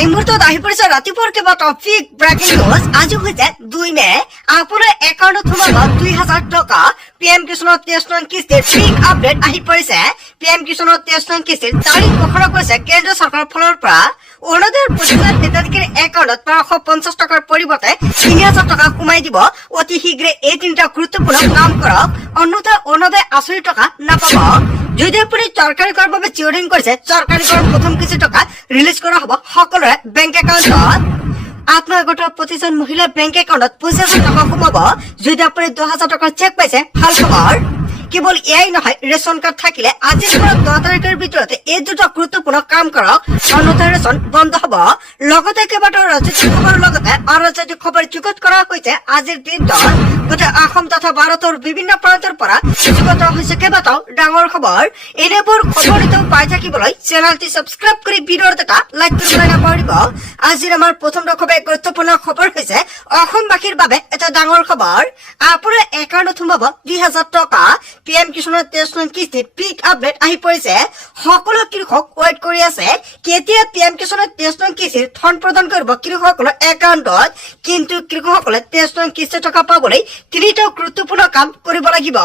এই মুহূৰ্তত আহি পৰিছে ৰাতিপুৱাৰ কেইবা টপিক ব্ৰেকিং নিউজ। আজি হৈছে 2 মে। আপোনাৰ একাউণ্টত সোমাব 2000 টকা। PM কিষাণৰ 23 নং কিস্তিৰ বিগ আপডেট আহি পৰিছে। PM কিষাণৰ 23 নং কিস্তিৰ তাৰিখ ঘোষণা কৰিছে কেন্দ্ৰীয় চৰকাৰৰ ফালৰ পৰা। অৰুণোদয়ৰ প্ৰতিজন হিতাধিকাৰীৰ একাউণ্টত 1250 টকাৰ পৰিৱৰ্তে 3000 টকা সোমাই দিব। অতি শীঘ্ৰে এই তিনিটা গুৰুত্বপূৰ্ণ কাম কৰক, অন্যথা অৰুণোদয় আঁচনিৰ টকা নাপাব। যদি আপুনি চৰকাৰী কৰৰ বাবে চিয়ৰিং কৰিছে, চৰকাৰী কৰৰ প্ৰথম কিছু টকা ৰিলিজ কৰা হ'ব সকলোৰে বেংক একাউণ্টত। আত্মসহায়ক প্ৰতিজন মহিলাৰ বেংক একাউণ্টত 25,000 টকা সোমাব। যদি আপুনি 10,000 টকাৰ চেক পাইছে, ভাল খবৰ। কেৱল এয়াই নহয়, ৰেচন কাৰ্ড থাকিলে আজিৰ পৰা 10 তাৰিখৰ ভিতৰতে এই দুটা গুৰুত্বপূৰ্ণ কাম কৰক, অন্যথা ৰেচন বন্ধ হ'ব। লগতে কেইবাটাও ৰাজনৈতিক খবৰৰ লগতে অৰাজনৈতিক খবৰ যুগুত কৰা হৈছে আজিৰ দিনটোত। গোটেই অসম তথা ভাৰতৰ বিভিন্ন প্ৰান্তৰ পৰা যুগুত হৈছে কেইবাটাও ডাঙৰ খবৰ। এনেবোৰ খবৰ পাই থাকিবলৈ চেনেলটি ছাবস্ক্ৰাইব কৰি ভিডিঅ'ত এটা লাইক কৰিবলৈ নাপাহৰিব। আজিৰ আমাৰ প্ৰথম গুৰুত্বপূৰ্ণ খবৰ হৈছে অসমবাসীৰ বাবে এটা ডাঙৰ খবৰ। আপোনাৰ একাউণ্টত সোমাব 2000 টকা। PM কিষাণৰ 23 নং কিস্তিৰ বিগ আপডেট আহি পৰিছে। সকলো কৃষক ৱেইট কৰি আছে কেতিয়া PM কিষাণৰ 23 নং কিস্তিৰ ধন প্ৰদান কৰিব কৃষকসকলৰ একাউণ্টত। কিন্তু কৃষকসকলে 23 নং কিস্তিৰ টকা পাবলৈ তিনিটা গুৰুত্বপূৰ্ণ কাম কৰিব লাগিব।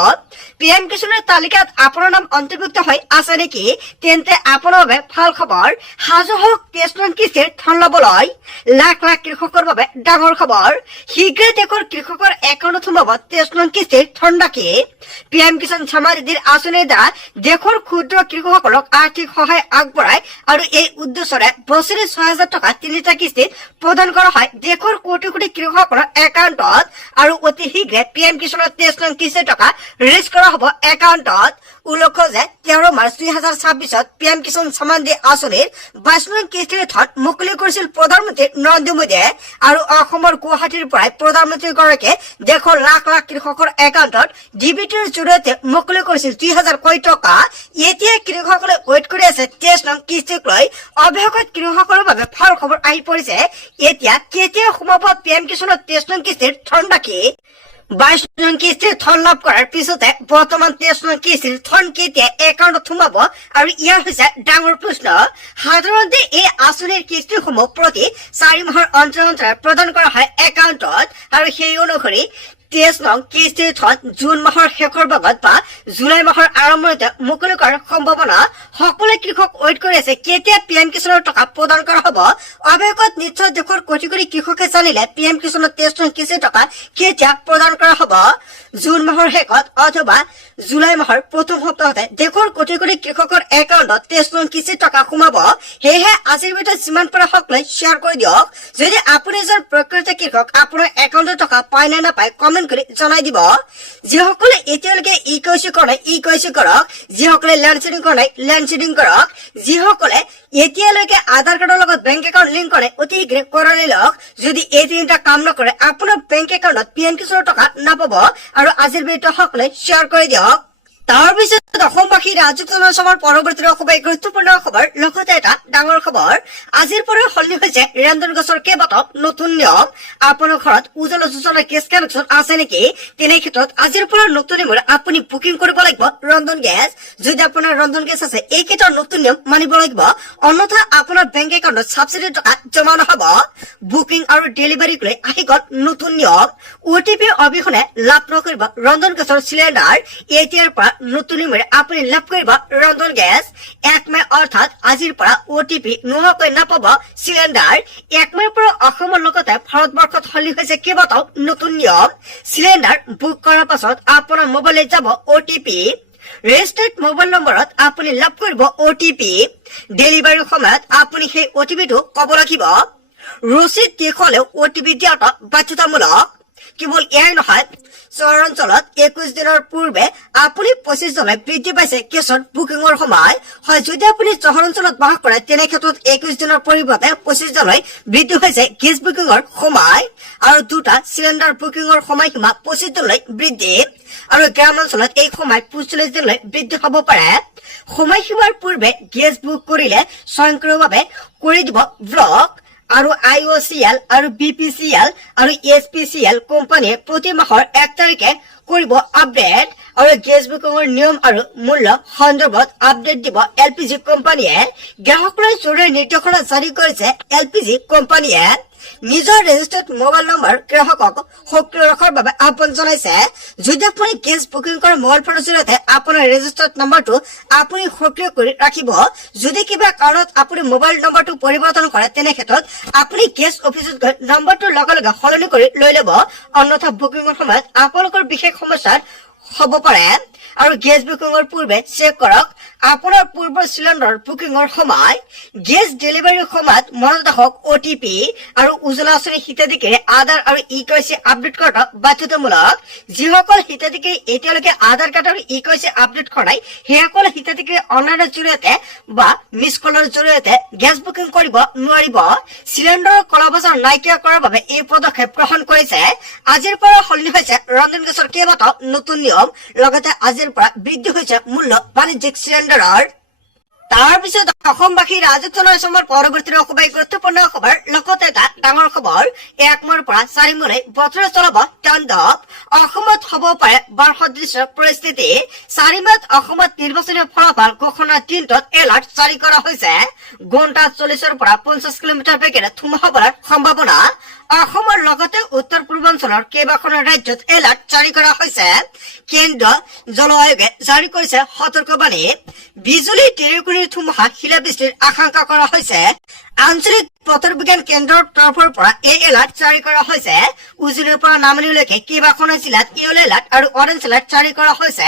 PM কিষাণৰ তালিকাত আপোনাৰ নাম অন্তৰ্ভুক্ত হৈ আছে নেকি? তেন্তে আপোনাৰ বাবে ভাল খবৰ। সাজু হওক 23 নং কিস্তিৰ ধন ল'বলৈ। লাখ লাখ কৃষকৰ বাবে ডাঙৰ খবৰ। শীঘ্ৰে দেশৰ কৃষকৰ একাউণ্টত সোমাব 23 নং কিস্তিৰ ধন ৰাশি। PM কিষাণ সম্মান নিধিৰ আঁচনিৰ দ্বাৰা দেশৰ ক্ষুদ্ৰ কৃষকসকলক আৰ্থিক সহায় আগবঢ়ায় আৰু এই উদ্দেশ্যৰে বছৰি 6,000 টকা তিনিটা কিস্তিত প্ৰদান কৰা হয় দেশৰ কোটি কোটি কৃষকসকলৰ একাউণ্টত। আৰু অতি শীঘ্ৰে PM কিষাণৰ 23 নং কিস্তিৰ টকা ৰিলিজ কৰা হ'ব একাউণ্টত। উল্লেখ্য যে 13 মাৰ্চ 2026 PM কিষাণ সম্মান নিধি আঁচনিৰ 22 নং কিস্তিৰ ধন মুকলি কৰিছিল প্ৰধানমন্ত্ৰী নৰেন্দ্ৰ মোদীয়ে। আৰু অসমৰ গুৱাহাটীৰ পৰাই প্ৰধানমন্ত্ৰীগৰাকীয়ে দেশৰ লাখ লাখ কৃষকৰ একাউণ্টত ডিবিটিৰ জৰিয়তে মুকলি কৰিছিল 2000 কোটি টকা। এতিয়া কৃষকসকলে ৱেইট কৰি আছে 23 নং কিস্তিক লৈ। অৱশেষত কৃষকসকলৰ বাবে ভাল খবৰ আহি পৰিছে। এতিয়া কেতিয়া সোমাব PM কিষাণৰ 23 নং কিস্তিৰ ধন ৰাশি? 22 নং কিস্তিৰ ধন লাভ কৰাৰ পিছতে বৰ্তমান 23 নং কিস্তিৰ ধন কেতিয়া একাউণ্টত সোমাব আৰু ইয়াৰ হৈছে ডাঙৰ প্ৰশ্ন। সাধাৰণতে এই আঁচনিৰ কিস্তিসমূহ প্ৰতি 4 মাহৰ অন্তৰে প্ৰদান কৰা হয় একাউণ্টত। আৰু সেই অনুসৰি 23 নং কিস্তিৰ ধন জুন মাহৰ শেষৰ ভাগত বা জুলাই মাহৰ আৰম্ভণিতে মুকলি কৰাৰ সম্ভাৱনা। সকলো কৃষক ৱেইট কৰি আছে কেতিয়া PM কিষাণৰ টকা প্ৰদান কৰা হ'ব। অৱশেষত নিশ্চয় দেশৰ কোটি কোটি কৃষকে জানিলে PM কিষাণৰ 23 নং কিস্তিৰ টকা কেতিয়া প্ৰদান কৰা হ'ব। জুন মাহৰ শেষত অথবা জুলাই মাহৰ প্ৰথম সপ্তাহতে দেশৰ কোটি কোটি কৃষকৰ একাউণ্টত 23 নং কিস্তিৰ টকা সোমাব। সেয়েহে আজিৰ ভিডিঅ'ত যিমান পাৰে সকলোৱে শ্বেয়াৰ কৰি দিয়ক। যদি আপুনি এজন প্ৰকৃত কৃষক, আপোনাৰ একাউণ্টত টকা পায় নে নাপায় কমেণ্ট কৰি জনাই দিব। যিসকলে এতিয়ালৈকে ইKYC কৰা নাই ইKYC কৰক। যিসকলে লেণ্ড চিডিং কৰা নাই লেণ্ড চিডিং কৰক। যিসকলে এতিয়ালৈকে আধাৰ কাৰ্ডৰ লগত বেংক একাউণ্ট লিংক কৰে অতি শীঘ্ৰে কৰি লওক। যদি এই তিনিটা কাম নকৰে আপোনাৰ বেংক একাউণ্টত PM কিষাণৰ টকা নাপাব। আৰু আজিৰ ভিডিঅ'টো সকলোৱে শ্বেয়াৰ কৰি দিয়ক। তাৰ পিছত অসমবাসী ৰাজকীয় সভাৰ পৰৱৰ্তী খুবেই গুৰুত্বপূৰ্ণ খবৰ, লগতে এটা ডাঙৰ খবৰ। আজিৰ পৰা সলনি হৈছে ৰন্ধন গেছৰ কেইবাটাও নতুন নিয়ম। আপোনাৰ ঘৰত উজ্জ্বলা যোজনা গেছ কানেকশ্যন আছে নেকি? তেনে ক্ষেত্ৰত আজিৰ পৰা নতুন নিয়মৰে আপুনি বুকিং কৰিব লাগিব ৰন্ধন গেছ। যদি আপোনাৰ ৰন্ধন গেছ আছে এই কেইটা নতুন নিয়ম মানিব লাগিব, অন্যথা আপোনাৰ বেংক একাউণ্টত ছাবচিডিৰ টকা জমা নহ'ব। বুকিং আৰু ডেলিভাৰীক লৈ আহি গ'ল নতুন নিয়ম। OTP অবিহনে লাভ নকৰিব ৰন্ধন গেছৰ চিলিণ্ডাৰ। এতিয়াৰ পৰা নতুন নিয়মেৰে আপুনি লাভ কৰিব ৰন্ধন গেছ। 1 মে অৰ্থাৎ আজিৰ পৰা OTP নোহোৱাকৈ নাপাব চিলিণ্ডাৰ। 1 মেৰ পৰা অসমৰ লগতে ভাৰতবৰ্ষত সলনি হৈছে কেইবাটাও নতুন নিয়ম। চিলিণ্ডাৰ বুক কৰাৰ পাছত আপোনাৰ মোবাইলত যাব OTP। ৰেজিষ্টাৰ্ড মোবাইল নম্বৰত আপুনি লাভ কৰিব OTP। ডেলিভাৰীৰ সময়ত আপুনি সেই OTPটো ক'ব লাগিব। ৰচিদ দেখুৱালেও OTP দিয়াটো বাধ্যতামূলক। কেৱল এয়াই নহয়, চহৰ অঞ্চলত 21 দিনৰ পূৰ্বে আপুনি 25 জনলৈ বৃদ্ধি পাইছে গেছৰ বুকিঙৰ সময়। হয়, যদি আপুনি চহৰ অঞ্চলত বাস কৰে তেনে ক্ষেত্ৰত 21 দিনৰ পৰিৱৰ্তে 25 জনলৈ বৃদ্ধি হৈছে গেছ বুকিঙৰ সময়। আৰু দুটা চিলিণ্ডাৰ বুকিঙৰ সময়সীমা 25 দিনলৈ বৃদ্ধি। আৰু গ্ৰাম অঞ্চলত এই সময় 45 দিনলৈ বৃদ্ধি হ'ব পাৰে। সময়সীমাৰ পূৰ্বে গেছ বুক কৰিলে স্বয়ংক্ৰিয়ভাৱে কৰি দিব ব্লক। আৰু IOCL আৰু BPCL আৰু SPCL কোম্পানীয়ে প্ৰতি মাহৰ 1 তাৰিখে কৰিব আপডেট আৰু গেছ বুকিঙৰ নিয়ম আৰু মূল্য সন্দৰ্ভত আপডেট দিব LPG কোম্পানীয়ে গ্ৰাহকলৈ জৰুৰী নিৰ্দেশনা জাৰি কৰিছে LPG কোম্পানীয়ে নিজৰ ৰেজিষ্টাৰ্ড মোবাইল নম্বৰ গ্ৰাহকক সক্ৰিয় ৰখাৰ বাবে আহ্বান জনাইছে যদি আপুনি গেছ বুকিং কৰা মোবাইল ফোনৰ জৰিয়তে আপোনাৰ ৰেজিষ্টাৰ্ড নম্বৰটো আপুনি সক্ৰিয় কৰি ৰাখিব যদি কিবা কাৰণত আপুনি মোবাইল নম্বৰটো পৰিৱৰ্তন কৰে তেনে ক্ষেত্ৰত আপুনি গেছ অফিচত গৈ নম্বৰটো লগে লগে সলনি কৰি লৈ ল'ব অন্যথা বুকিঙৰ সময়ত আপোনালোকৰ বিশেষ সমস্যাৰ হ'ব পাৰে আৰু গেছ বুকিঙৰ পূৰ্বে চেক কৰক আপোনাৰ পূৰ্বৰ চিলিণ্ডাৰ বুকিঙৰ সময় গেছ ডেলিভাৰীৰ সময়ত মনত ৰাখক OTP আৰু উজ্জ্বলা আঁচনি হিতাধিকাৰী আধাৰ আৰু EKYC আপডেট কৰাটো বাধ্যতামূলক যিসকল হিতাধিকাৰী এতিয়ালৈকে আধাৰ কাৰ্ড আৰু EKYC আপডেট কৰা নাই সেইসকল হিতাধিকাৰী অনলাইনৰ জৰিয়তে বা মিছ কলৰ জৰিয়তে গেছ বুকিং কৰিব নোৱাৰিব চিলিণ্ডাৰৰ কলাবজাৰ নাইকিয়া কৰাৰ বাবে এই পদক্ষেপ গ্ৰহণ কৰিছে আজিৰ পৰা সলনি হৈছে ৰন্ধন গেছৰ কেইবাটাও নতুন নিয়ম লগতে আজিৰ পৰা বৃদ্ধি হৈছে মূল্য বাণিজ্যিক চিলিণ্ডাৰৰ তাৰ পিছত অসমবাসী ৰাজত্বৰ সময়ৰ পৰৱৰ্তী অসবাই গুৰুত্বপূৰ্ণ খবৰ লগতে এটা ডাঙৰ খবৰ 1 মাহৰ পৰা 4 মাহলৈ বতৰ চলাব তাণ্ডৱ অসমত হ'ব পাৰে বাৰ সদৃশ পৰিস্থিতি 4 মাহত অসমত নিৰ্বাচনী ফলাফল ঘোষণাৰ দিনটোত এলাৰ্ট জাৰি কৰা হৈছে ঘণ্টা 40ৰ পৰা 50 কিলোমিটাৰ বেগেৰে ধুমুহা বলাৰ সম্ভাৱনা অসমৰ লগতে উত্তৰ পূৰ্বাঞ্চলৰ কেইবাখনো ৰাজ্যত এলাৰ্ট জাৰি কৰা হৈছে কেন্দ্ৰীয় জল আয়োগে জাৰি কৰিছে সতৰ্কবাণী বিজুলী ঢেৰেকণিৰ ধুমুহা শিলাবৃষ্টিৰ আশংকা কৰা হৈছে আঞ্চলিক বতৰ বিজ্ঞান কেন্দ্ৰৰ তৰফৰ পৰা এই এলাৰ্ট জাৰি কৰা হৈছে উজনিৰ পৰা নামনিলৈকে কেইবাখনো জিলাত ইয়েলো এলাৰ্ট আৰু অৰেঞ্জ এলাৰ্ট জাৰি কৰা হৈছে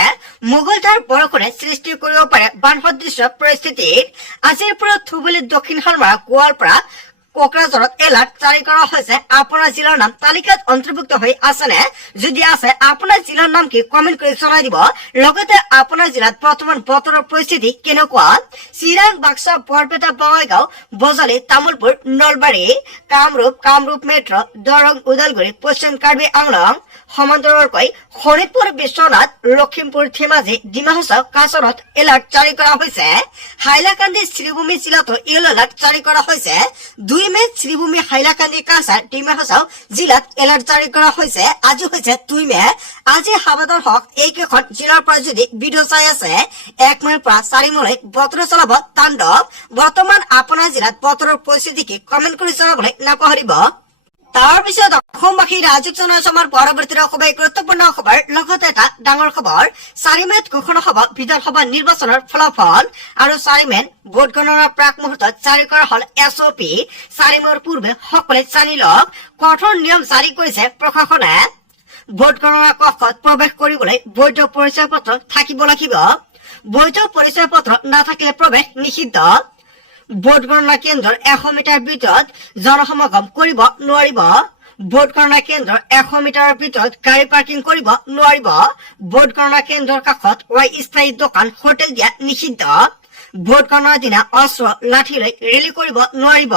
মুগলধাৰ বৰষুণে সৃষ্টি কৰিব পাৰে বান সদৃশ পৰিস্থিতিত আজিৰ পৰা ধুবুৰী দক্ষিণ শালমাৰা গোৱালপাৰা কোকৰাঝাৰত এলাৰ্ট জাৰি কৰা হৈছে আপোনাৰ জিলাৰ নাম তালিকাত অন্তৰ্ভুক্ত হৈ আছেনে যদি আছে আপোনাৰ জিলাৰ নাম কি কমেন্ট কৰি জনাই দিব লগতে আপোনাৰ জিলাত বৰ্তমান বতৰৰ পৰিস্থিতি কেনেকুৱা চিৰাং বাক্সা বৰপেটা বঙাইগাঁও বজালী তামুলপুৰ নলবাৰী কামৰূপ মেট্ৰ দৰং ওদালগুৰি পশ্চিম কাৰ্বি আংলং সমান্তৰালকৈ শোণিতপুৰ বিশ্বনাথ লখিমপুৰ ধেমাজি ডিমা হাছাও কাছাৰত এলাৰ্ট জাৰি কৰা হৈছে হাইলাকান্দি শ্ৰীভূমি জিলাতো ইয়েলো এলাৰ্ট জাৰি কৰা হৈছে 2 মে শ্ৰীভূমি হাইলাকান্দি কাছাৰ ডিমা হাছাও জিলাত এলাৰ্ট জাৰি কৰা হৈছে আজি হৈছে 2 মে আজি সাৱধান হওক এইকেইখন জিলাৰ পৰা যদি ভিডিঅ' চাই আছে 1 মেৰ পৰা 4 মেলৈ বতৰ চলাব তাণ্ডৱ বৰ্তমান আপোনাৰ জিলাত বতৰৰ পৰিস্থিতি কি কমেন্ট কৰি জনাবলৈ নাপাহৰিব তাৰ পিছত অসমবাসী ৰাজত্বৰ সময়ৰ পৰৱৰ্তী অসবাই গুৰুত্বপূৰ্ণ খবৰ লগতে এটা ডাঙৰ খবৰ 4 মেত ঘোষণা হ'ব বিধানসভা নিৰ্বাচনৰ ফলাফল আৰু 4 মেত ভোট গণনাৰ প্ৰাক মুহূৰ্তত জাৰি কৰা হল SOP 4 মেৰ পূৰ্বে সকলোৱে জানি লওক কঠোৰ নিয়ম জাৰি কৰিছে প্ৰশাসনে ভোট গণনা কক্ষত প্ৰৱেশ কৰিবলৈ বৈধ পৰিচয় পত্ৰ থাকিব লাগিব বৈধ পৰিচয় পত্ৰ নাথাকিলে প্ৰৱেশ নিষিদ্ধ ভোট গণনা কেন্দ্ৰৰ 100 মিটাৰ ভিতৰত জনসমাগম কৰিব নোৱাৰিব ভোট গণনা কেন্দ্ৰৰ 100 মিটাৰৰ ভিতৰত গাড়ী পাৰ্কিং কৰিব নোৱাৰিব ভোট গণনা কেন্দ্ৰৰ কাষত স্থায়ী দোকান হোটেল দিয়া নিষিদ্ধ ভোট গণনাৰ দিনা অস্ত্ৰ লাঠি লৈ ৰেলী কৰিব নোৱাৰিব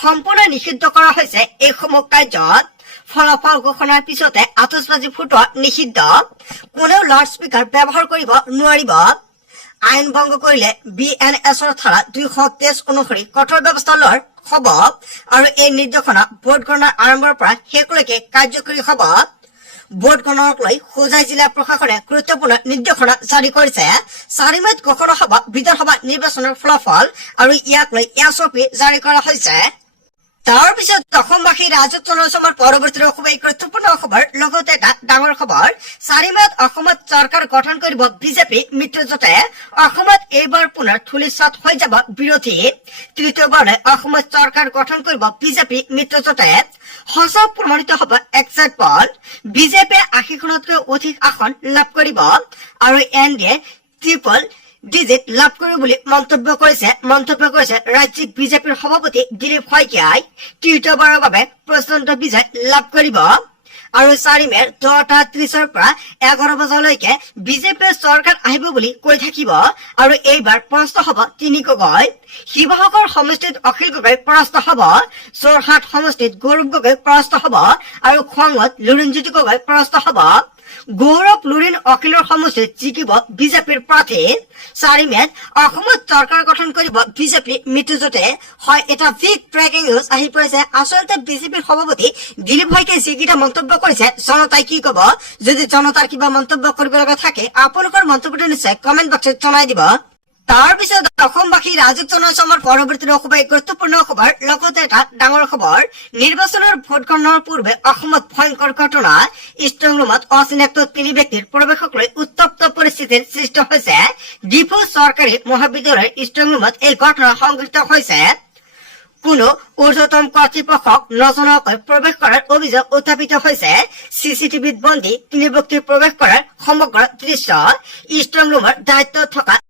সম্পূৰ্ণ নিষিদ্ধ কৰা হৈছে এইসমূহ কাৰ্যত ফলাফল ঘোষণাৰ পিছতে আতচবাজি ফুটোৱা নিষিদ্ধ কোনেও লাউড স্পিকাৰ ব্যৱহাৰ কৰিব নোৱাৰিব আইন ভংগ কৰিলে BNSৰ ধাৰা 223 অনুসৰি কঠোৰ ব্যৱস্থা লোৱাৰ হ'ব আৰু এই নিৰ্দেশনা ভোট গণনা আৰম্ভৰ পৰা শেষলৈকে কাৰ্যকৰী হ'ব ভোট গণনাক লৈ হোজাই জিলা প্ৰশাসনে গুৰুত্বপূৰ্ণ নিৰ্দেশনা জাৰি কৰিছে 4 মেত ঘোষণা হ'ব বিধানসভা নিৰ্বাচনৰ ফলাফল আৰু ইয়াক লৈ SOP জাৰি কৰা হৈছে তাৰ পিছত অসমবাসী ৰাজত্বৰ সময়ৰ পৰৱৰ্তী অসবাই গুৰুত্বপূৰ্ণ খবৰ লগতে এটা ডাঙৰ খবৰ 4 মেত অসমত চৰকাৰ গঠন কৰিব বিজেপি মিত্ৰজোঁটে অসমত এইবাৰ পুনৰ ধূলিসাৎ হৈ যাব বিৰোধী তৃতীয়বাৰলৈ অসমত চৰকাৰ গঠন কৰিব বিজেপি মিত্ৰজোঁটে সঁচা প্ৰমাণিত হ'ব এক্সাইট পল বিজেপিয়ে 80খনতকৈ অধিক আসন লাভ কৰিব আৰু NDA ট্ৰিপল ডিজিট লাভ কৰিব বুলি মন্তব্য কৰিছে ৰাজ্যিক বিজেপিৰ সভাপতি দিলীপ শইকীয়াই তৃতীয়বাৰৰ বাবে প্ৰচণ্ড বিজয় লাভ কৰিব আৰু 4 মেৰ 10:30ৰ পৰা 11 বজালৈকে বিজেপিৰ চৰকাৰ আহিব বুলি কৈ থাকিব আৰু এইবাৰ পৰাস্ত হ'ব 3 গগৈ শিৱসাগৰ সমষ্টিত অখিল গগৈ পৰাস্ত হ'ব যোৰহাট সমষ্টিত গৌৰৱ গগৈ পৰাস্ত হ'ব আৰু খোৱাঙত লুৰিণজ্যোতি গগৈ পৰাস্ত হ'ব গৌৰৱ লুৰিণ অখিলৰ সমষ্টিত জিকিব বিজেপিৰ প্ৰাৰ্থী 4 মেত অসমত চৰকাৰ গঠন কৰিব বিজেপি মৃত্যুজতে হয় এটা বিগ ব্ৰেকিং নিউজ আহি পৰিছে আচলতে বিজেপিৰ সভাপতি দিলীপ শইকীয়াই যিকেইটা মন্তব্য কৰিছে জনতাই কি কব যদি জনতাৰ কিবা মন্তব্য কৰিব লগা থাকে আপোনালোকৰ মন্তব্যটো নিশ্চয় কমেন্ট বক্সত জনাই দিব তাৰ পিছত অসমবাসী ৰাজক জনসমৰ পৰৱৰ্তী লোকসভাৰ গুৰুত্বপূৰ্ণ খবৰ লগতে এটা ডাঙৰ খবৰ নিৰ্বাচনৰ ভোট গণনাৰ পূৰ্বে অসমত ভয়ংকৰ ঘটনা ষ্ট্ৰং ৰুমত অচিনাক্ত 3 ব্যক্তিৰ প্ৰৱেশক লৈ উত্তপ্ত পৰিস্থিতিৰ সৃষ্টি হৈছে ডিফু চৰকাৰী মহাবিদ্যালয়ৰ ষ্ট্ৰং ৰুমত এই ঘটনা সংঘটিত হৈছে কোনো ঊৰ্ধ্বতম কৰ্তৃপক্ষক নজনোৱাকৈ প্ৰৱেশ কৰাৰ অভিযোগ উত্থাপিত হৈছে চিচিটিভিত বন্দী 3 ব্যক্তিৰ প্ৰৱেশ কৰাৰ সমগ্ৰ দৃশ্য ষ্ট্ৰং ৰুমৰ দায়িত্বত থকা